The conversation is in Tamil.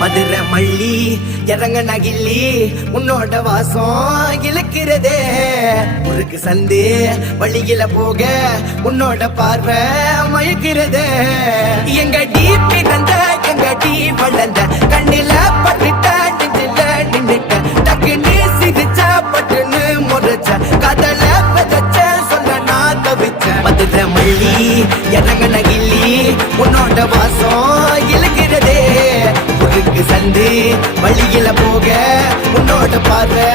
மதுரை மல்லி இறங்க நகில்லி உன்னோட வாசம் இழுக்கிறதே முறுக்கு சந்து வழியில போக உன்னோட பார்வை மயக்கிறதே எங்க டீ பிறந்த எங்க டீ வளர்ந்த கண்ணில பட்டுட்ட நெஞ்சில நின்னுட்ட டக்கு நீ சிரிச்ச பட்டுன்னு முறைச்ச கதல பதச்ச சொல்ல நான் தவிச்ச மதுரை மல்லி இறங்க நகில்லி உன்னோட வாசம் இழுக்கிறதே முறுக்கு சந்து வழியில போக உன்னோட பார்வை